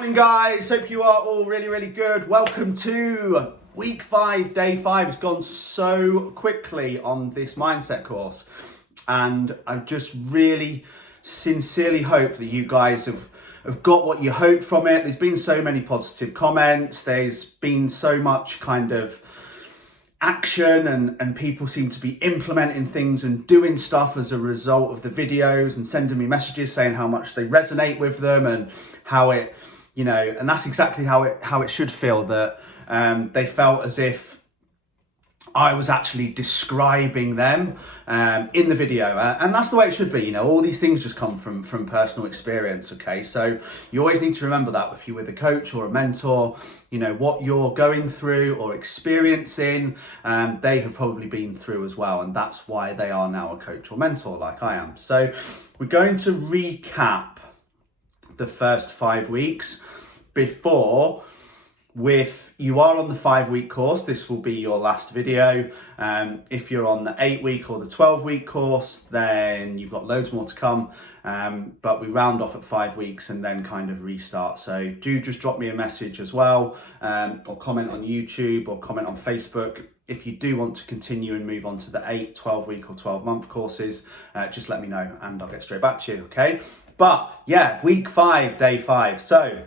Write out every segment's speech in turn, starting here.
Morning guys, hope you are all really good. Welcome to week 5, day 5. It's gone so quickly on this mindset course, and I just really sincerely hope that you guys have got what you hoped from it. There's been so many positive comments, there's been so much kind of action, and people seem to be implementing things and doing stuff as a result of the videos and sending me messages saying how much they resonate with them and how it, you know, and that's exactly how it should feel, that they felt as if I was actually describing them in the video, and that's the way it should be. You know, all these things just come from personal experience. Okay, so you always need to remember that if you're with a coach or a mentor, you know, what you're going through or experiencing, they have probably been through as well, and that's why they are now a coach or mentor like I am. So we're going to recap the first 5 weeks before. If you are on the 5-week course, this will be your last video. If you're on the 8-week or the 12-week course, then you've got loads more to come. But we round off at 5 weeks and then kind of restart. So do just drop me a message as well, or comment on YouTube or comment on Facebook. If you do want to continue and move on to the 8, 12-week or 12-month courses, just let me know and I'll get straight back to you, okay? But yeah, week 5, day 5. So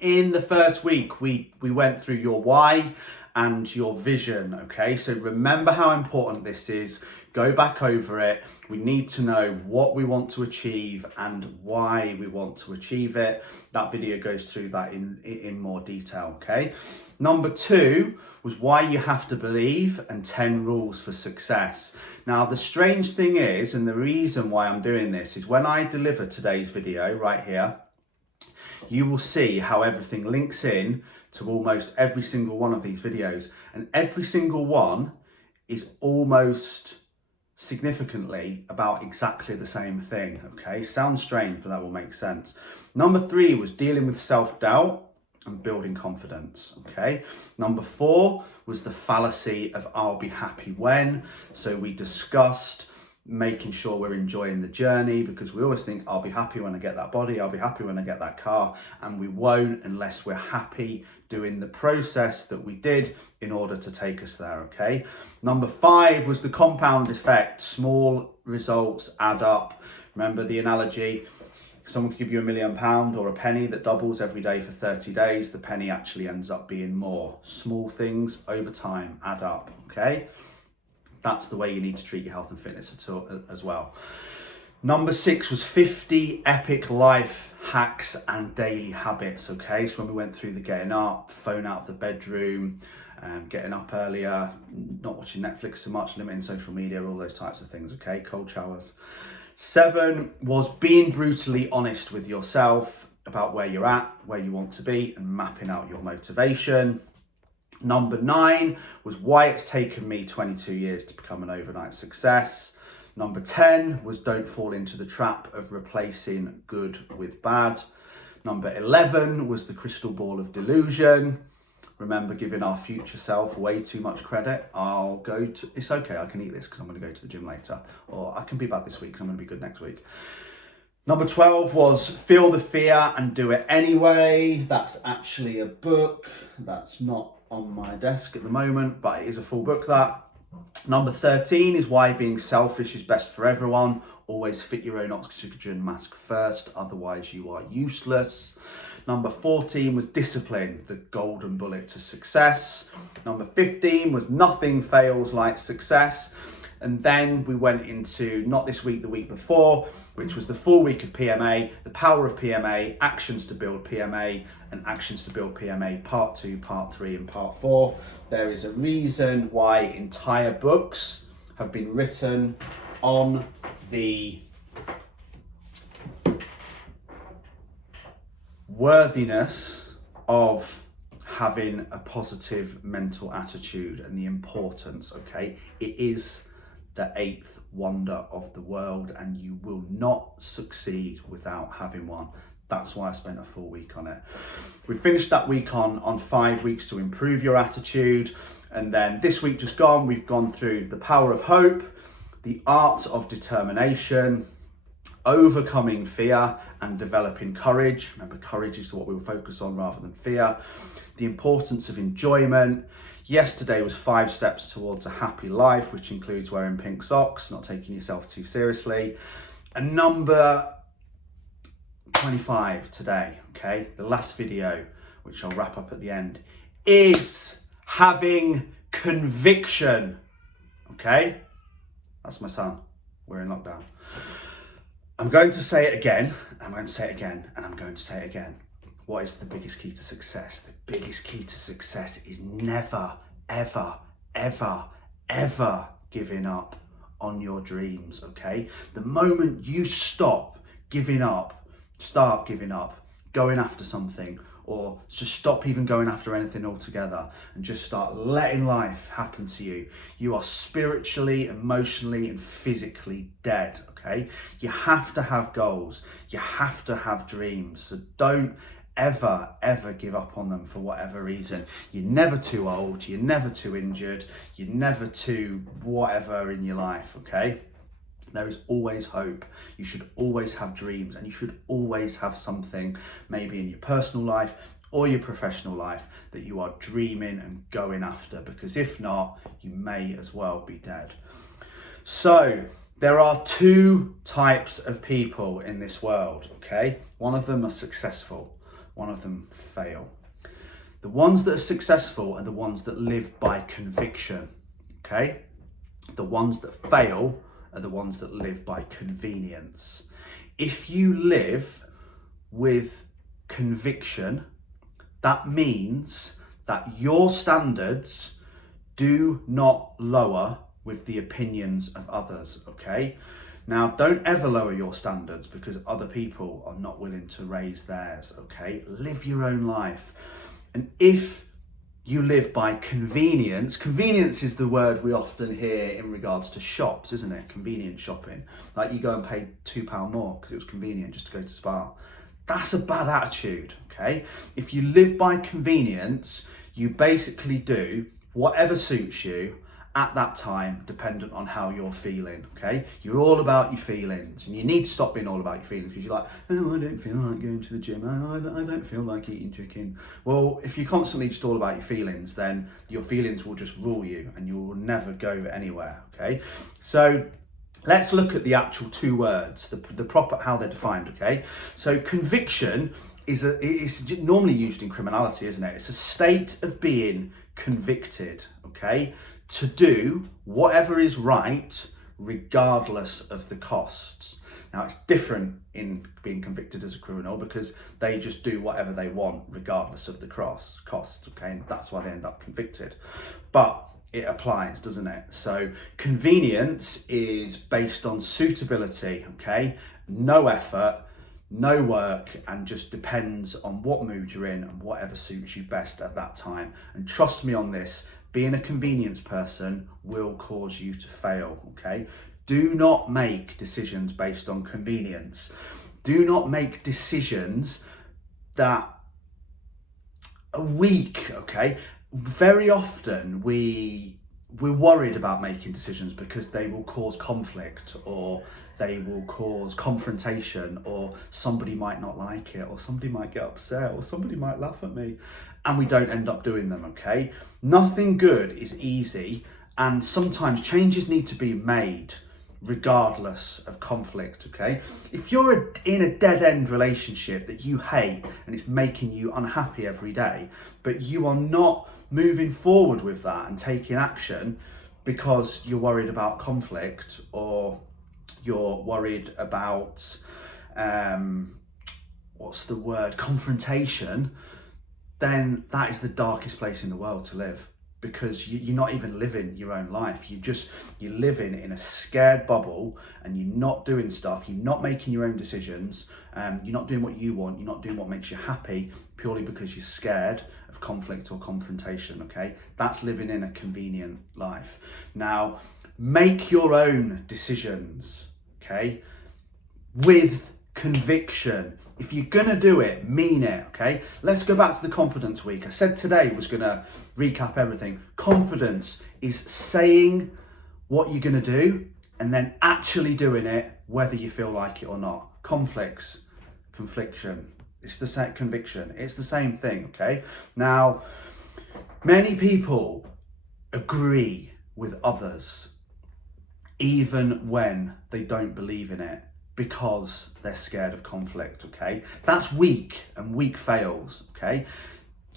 in the first week, we went through your why and your vision, okay? So remember how important this is. Go back over it. We need to know what we want to achieve and why we want to achieve it. That video goes through that in more detail, okay? Number 2 was why you have to believe and 10 rules for success. Now, the strange thing is, and the reason why I'm doing this is when I deliver today's video right here, you will see how everything links in to almost every single one of these videos, and every single one is almost significantly about exactly the same thing, okay? Sounds strange, but that will make sense. Number 3 was dealing with self-doubt and building confidence, okay? Number 4 was the fallacy of I'll be happy when. So we discussed making sure we're enjoying the journey, because we always think I'll be happy when I get that body, I'll be happy when I get that car, and we won't unless we're happy doing the process that we did in order to take us there, okay? Number 5 was the compound effect. Small results add up. Remember the analogy? Someone could give you £1 million or a penny that doubles every day for 30 days. The penny actually ends up being more. Small things over time add up, okay? That's the way you need to treat your health and fitness as well. Number 6 was 50 epic life hacks and daily habits, okay? So when we went through the getting up, phone out of the bedroom, getting up earlier, not watching Netflix so much, limiting social media, all those types of things, okay? Cold showers. 7 was being brutally honest with yourself about where you're at, where you want to be, and mapping out your motivation. Number 9 was why it's taken me 22 years to become an overnight success. Number 10 was don't fall into the trap of replacing good with bad. Number 11 was the crystal ball of delusion. Remember giving our future self way too much credit. It's okay, I can eat this because I'm going to go to the gym later. Or I can be bad this week because I'm going to be good next week. Number 12 was feel the fear and do it anyway. That's actually a book. That's not on my desk at the moment, but it is a full book, that. Number 13 is why being selfish is best for everyone. Always fit your own oxygen mask first, otherwise you are useless. Number 14 was discipline, the golden bullet to success. Number 15 was nothing fails like success. And then we went into, not this week, the week before, which was the full week of PMA, the power of PMA, actions to build PMA, and actions to build PMA, part 2, part 3, and part 4. There is a reason why entire books have been written on the worthiness of having a positive mental attitude and the importance, okay? It is the 8th wonder of the world, and you will not succeed without having one. That's why I spent a full week on it. We finished that week on 5 weeks to improve your attitude. And then this week just gone, we've gone through the power of hope, the art of determination, overcoming fear and developing courage. Remember, courage is what we will focus on rather than fear. The importance of enjoyment. Yesterday was 5 steps towards a happy life, which includes wearing pink socks, not taking yourself too seriously. And number 25 today, okay, the last video, which I'll wrap up at the end, is having conviction, okay? That's my son. We're in lockdown. I'm going to say it again, I'm going to say it again, and I'm going to say it again. What is the biggest key to success? The biggest key to success is never, ever, ever, ever giving up on your dreams, okay? The moment you stop giving up, start giving up, going after something, or just stop even going after anything altogether and just start letting life happen to you, you are spiritually, emotionally, and physically dead, okay? You have to have goals. You have to have dreams. So don't ever give up on them for whatever reason. You're never too old. You're never too injured. You're never too whatever in your life, okay? There is always hope. You should always have dreams, and you should always have something, maybe in your personal life or your professional life, that you are dreaming and going after, because if not, you may as well be dead. So there are 2 types of people in this world, okay? One of them are successful, one of them fail. The ones that are successful are the ones that live by conviction, okay? The ones that fail are the ones that live by convenience. If you live with conviction, that means that your standards do not lower with the opinions of others, okay? Now, don't ever lower your standards because other people are not willing to raise theirs, okay? Live your own life. And if you live by convenience. Convenience is the word we often hear in regards to shops, isn't it? Convenient shopping. Like you go and pay £2 more because it was convenient just to go to Spa. That's a bad attitude, okay? If you live by convenience, you basically do whatever suits you at that time, dependent on how you're feeling, okay? You're all about your feelings, and you need to stop being all about your feelings because you're like, oh, I don't feel like going to the gym. I don't feel like eating chicken. Well, if you're constantly just all about your feelings, then your feelings will just rule you and you will never go anywhere, okay? So let's look at the actual 2 words, the proper, how they're defined, okay? So conviction is normally used in criminality, isn't it? It's a state of being convicted, okay? To do whatever is right, regardless of the costs. Now, it's different in being convicted as a criminal because they just do whatever they want, regardless of the costs, okay? And that's why they end up convicted. But it applies, doesn't it? So convenience is based on suitability, okay? No effort, no work, and just depends on what mood you're in and whatever suits you best at that time. And trust me on this, being a convenience person will cause you to fail, okay? Do not make decisions based on convenience. Do not make decisions that are weak, okay? Very often we're worried about making decisions because they will cause conflict, or they will cause confrontation, or somebody might not like it, or somebody might get upset, or somebody might laugh at me, and we don't end up doing them, okay? Nothing good is easy, and sometimes changes need to be made regardless of conflict, okay? If you're in a dead-end relationship that you hate and it's making you unhappy every day, but you are not moving forward with that and taking action because you're worried about conflict, or you're worried about confrontation, then that is the darkest place in the world to live, because you're not even living your own life. You're living in a scared bubble, and you're not doing stuff, you're not making your own decisions, you're not doing what you want, you're not doing what makes you happy, purely because you're scared of conflict or confrontation, okay? That's living in a convenient life. Now, make your own decisions, okay? With conviction. If you're gonna do it, mean it, okay? Let's go back to the confidence week. I said today was gonna recap everything. Confidence is saying what you're gonna do and then actually doing it whether you feel like it or not. Conflicts, confliction, it's the same. Conviction, it's the same thing, okay? Now, many people agree with others even when they don't believe in it, because they're scared of conflict, okay? That's weak, and weak fails, okay?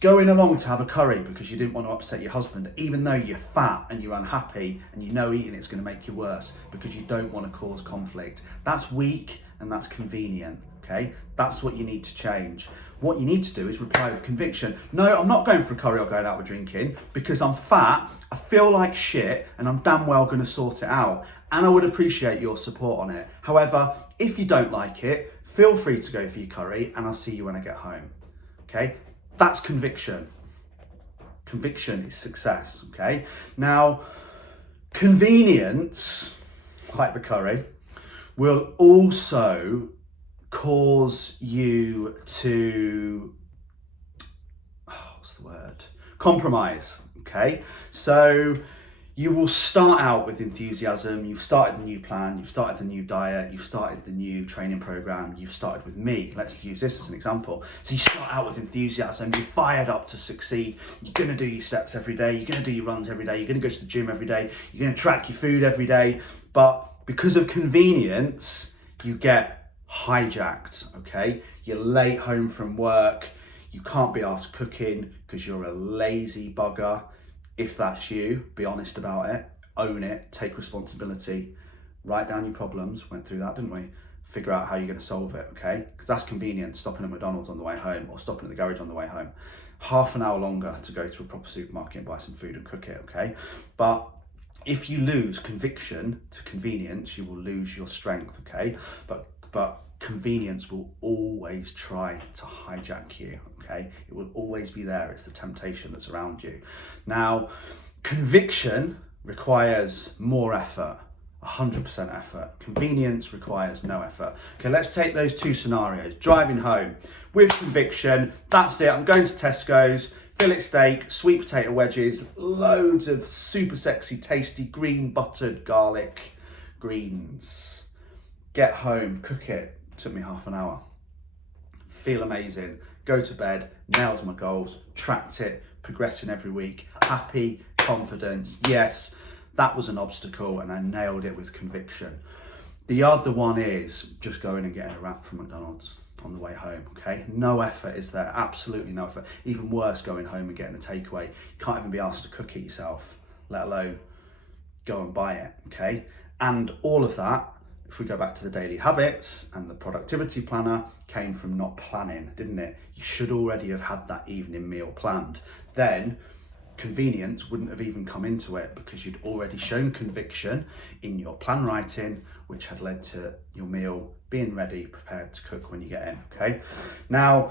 Going along to have a curry because you didn't want to upset your husband, even though you're fat and you're unhappy and you know eating it's going to make you worse because you don't want to cause conflict. That's weak and that's convenient, okay? That's what you need to change. What you need to do is reply with conviction. No, I'm not going for a curry or going out with drinking because I'm fat, I feel like shit, and I'm damn well going to sort it out. And I would appreciate your support on it. However, if you don't like it, feel free to go for your curry and I'll see you when I get home, okay? That's conviction. Conviction is success, okay? Now, convenience, like the curry, will also cause you to, compromise, okay? So you will start out with enthusiasm, you've started the new plan, you've started the new diet, you've started the new training program, you've started with me. Let's use this as an example. So you start out with enthusiasm, you're fired up to succeed, you're gonna do your steps every day, you're gonna do your runs every day, you're gonna go to the gym every day, you're gonna track your food every day, but because of convenience, you get hijacked, okay? You're late home from work, you can't be asked cooking because you're a lazy bugger. If that's you, be honest about it, own it, take responsibility, write down your problems, went through that, didn't we? Figure out how you're gonna solve it, okay? Because that's convenient, stopping at McDonald's on the way home or stopping at the garage on the way home. Half an hour longer to go to a proper supermarket and buy some food and cook it, okay? But if you lose conviction to convenience, you will lose your strength, okay? But convenience will always try to hijack you, okay? It will always be there. It's the temptation that's around you. Now, conviction requires more effort, 100% effort. Convenience requires no effort. Okay, let's take those two scenarios. Driving home with conviction, that's it. I'm going to Tesco's, fillet steak, sweet potato wedges, loads of super sexy, tasty green buttered garlic greens. Get home, cook it. Took me half an hour. Feel amazing. Go to bed, nailed my goals, tracked it, progressing every week. Happy, confident. Yes, that was an obstacle and I nailed it with conviction. The other one is just going and getting a wrap from McDonald's on the way home, okay? No effort is there, absolutely no effort. Even worse, going home and getting a takeaway. You can't even be asked to cook it yourself, let alone go and buy it, okay? And all of that, if we go back to the daily habits and the productivity planner, came from not planning, didn't it? You should already have had that evening meal planned. Then convenience wouldn't have even come into it because you'd already shown conviction in your plan writing, which had led to your meal being ready, prepared to cook when you get in, okay? Now,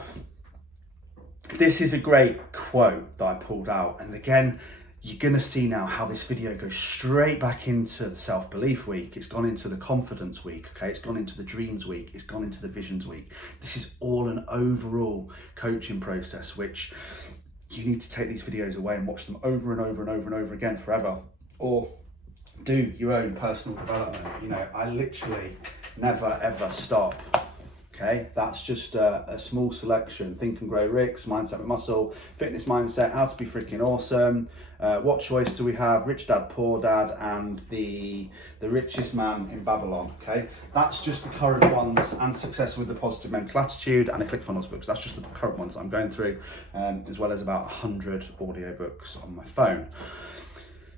this is a great quote that I pulled out. And again, you're gonna see now how this video goes straight back into the self-belief week. It's gone into the confidence week, okay? It's gone into the dreams week. It's gone into the visions week. This is all an overall coaching process, which you need to take these videos away and watch them over and over and over and over again forever, or do your own personal development. You know, I literally never ever stop. Okay, that's just a small selection. Think and Grow Rich, Mindset with Muscle, Fitness Mindset, How to Be Freaking Awesome. What choice do we have? Rich Dad, Poor Dad, and the Richest Man in Babylon. Okay, that's just the current ones, and Success with the Positive Mental Attitude, and a ClickFunnels books. That's just the current ones I'm going through, as well as about 100 audiobooks on my phone.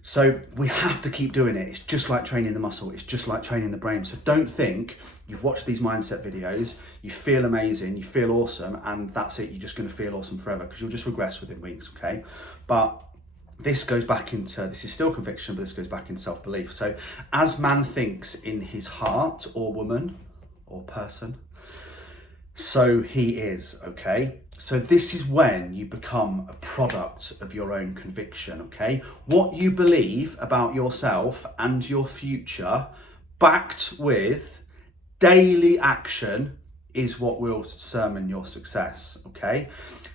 So we have to keep doing it. It's just like training the muscle. It's just like training the brain. So don't think you've watched these mindset videos, you feel amazing, you feel awesome, and that's it. You're just going to feel awesome forever, because you'll just regress within weeks, okay? But this goes back into, this is still conviction, but this goes back into self-belief. So as man thinks in his heart, or woman, or person, so he is, okay? So this is when you become a product of your own conviction, okay? What you believe about yourself and your future, backed with daily action, is what will determine your success, okay?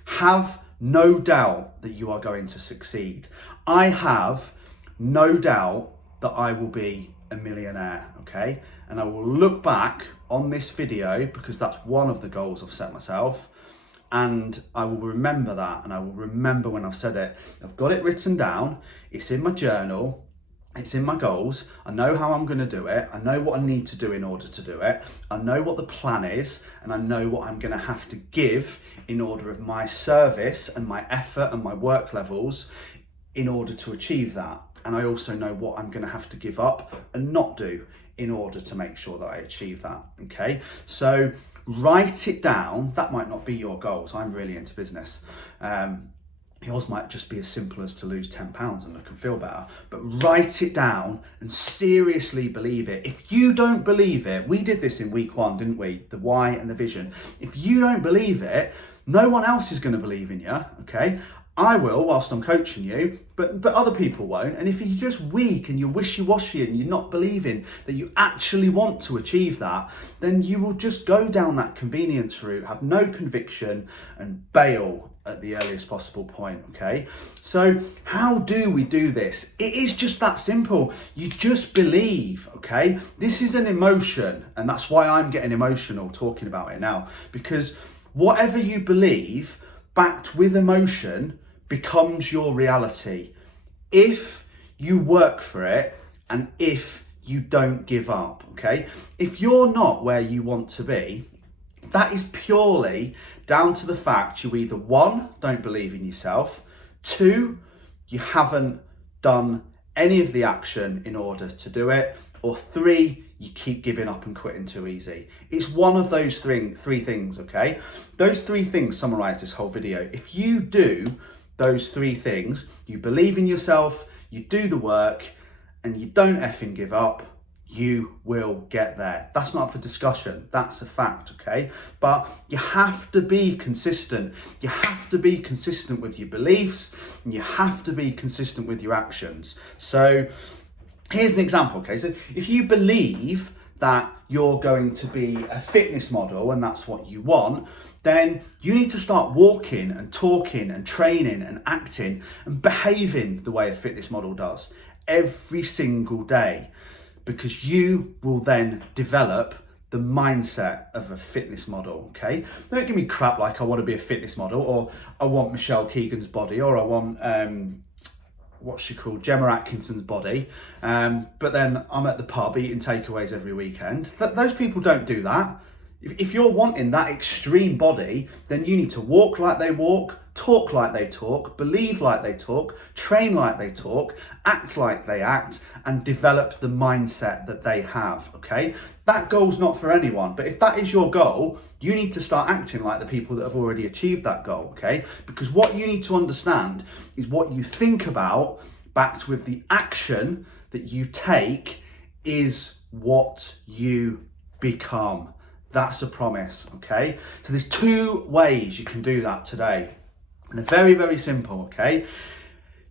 Have no doubt that you are going to succeed. I have no doubt that I will be a millionaire, okay? and I will look back on this video, because that's one of the goals I've set myself, and I will remember that, and I will remember when I've said it. I've got it written down, it's in my journal, it's in my goals. I know how I'm going to do it. I know what I need to do in order to do it. I know what the plan is, and I know what I'm going to have to give in order of my service and my effort and my work levels in order to achieve that. And I also know what I'm going to have to give up and not do in order to make sure that I achieve that. Okay, so write it down. That might not be your goals. I'm really into business. Yours might just be as simple as to lose 10 pounds and look and feel better, but write it down and seriously believe it. If you don't believe it, we did this in week 1, didn't we? The why and the vision. If you don't believe it, no one else is going to believe in you, okay? I will whilst I'm coaching you, but other people won't. And if you're just weak and you're wishy-washy and you're not believing that you actually want to achieve that, then you will just go down that convenience route, have no conviction, and bail at the earliest possible point, okay? So how do we do this? It is just that simple. You just believe, okay? This is an emotion, and that's why I'm getting emotional talking about it now, because whatever you believe, backed with emotion, becomes your reality if you work for it and if you don't give up, okay? If you're not where you want to be, that is purely down to the fact you either 1, don't believe in yourself, 2, you haven't done any of the action in order to do it, or 3, you keep giving up and quitting too easy. It's one of those three things, okay? Those 3 things summarize this whole video. If you do those 3 things, you believe in yourself, you do the work, and you don't effing give up, you will get there. That's not for discussion, that's a fact, okay? But you have to be consistent. You have to be consistent with your beliefs, and you have to be consistent with your actions. So here's an example, okay? So if you believe that you're going to be a fitness model and that's what you want, then you need to start walking and talking and training and acting and behaving the way a fitness model does every single day, because you will then develop the mindset of a fitness model, okay? Don't give me crap like I want to be a fitness model, or I want Michelle Keegan's body, or I want what's she called, Gemma Atkinson's body, but then I'm at the pub eating takeaways every weekend. Those people don't do that. If you're wanting that extreme body, then you need to walk like they walk, talk like they talk, believe like they talk, train like they talk, act like they act, and develop the mindset that they have, okay? That goal's not for anyone, but if that is your goal, you need to start acting like the people that have already achieved that goal, okay? Because what you need to understand is what you think about, backed with the action that you take, is what you become. That's a promise, okay? So there's 2 ways you can do that today. And they're very, very simple, okay?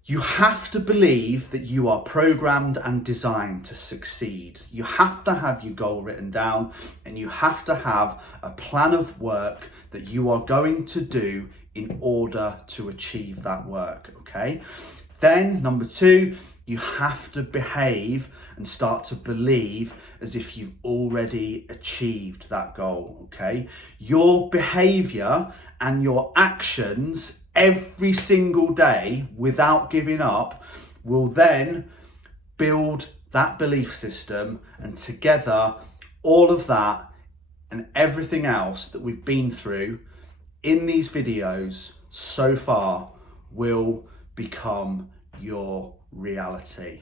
You have to believe that you are programmed and designed to succeed. You have to have your goal written down, and you have to have a plan of work that you are going to do in order to achieve that work, okay? Then, number 2, you have to behave and start to believe as if you've already achieved that goal, okay? Your behavior and your actions every single day without giving up will then build that belief system, and together all of that and everything else that we've been through in these videos so far will become your reality.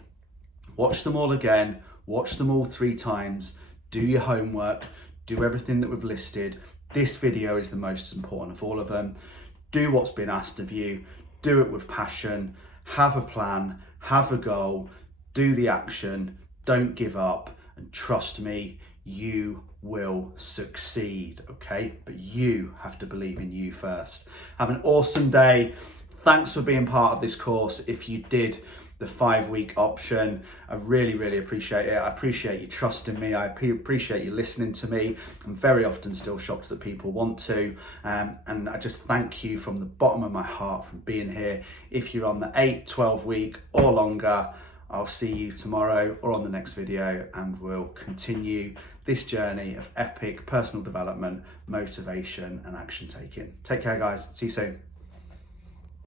Watch them all again, watch them all 3 times, do your homework, do everything that we've listed. This video is the most important of all of them. Do what's been asked of you, do it with passion, have a plan, have a goal, do the action, don't give up, and trust me, you will succeed, okay? But you have to believe in you first. Have an awesome day. Thanks for being part of this course. If you did the 5-week option, I really, really appreciate it. I appreciate you trusting me. I appreciate you listening to me. I'm very often still shocked that people want to. And I just thank you from the bottom of my heart for being here. If you're on the 8, 12 week or longer, I'll see you tomorrow or on the next video, and we'll continue this journey of epic personal development, motivation, and action taking. Take care, guys. See you soon.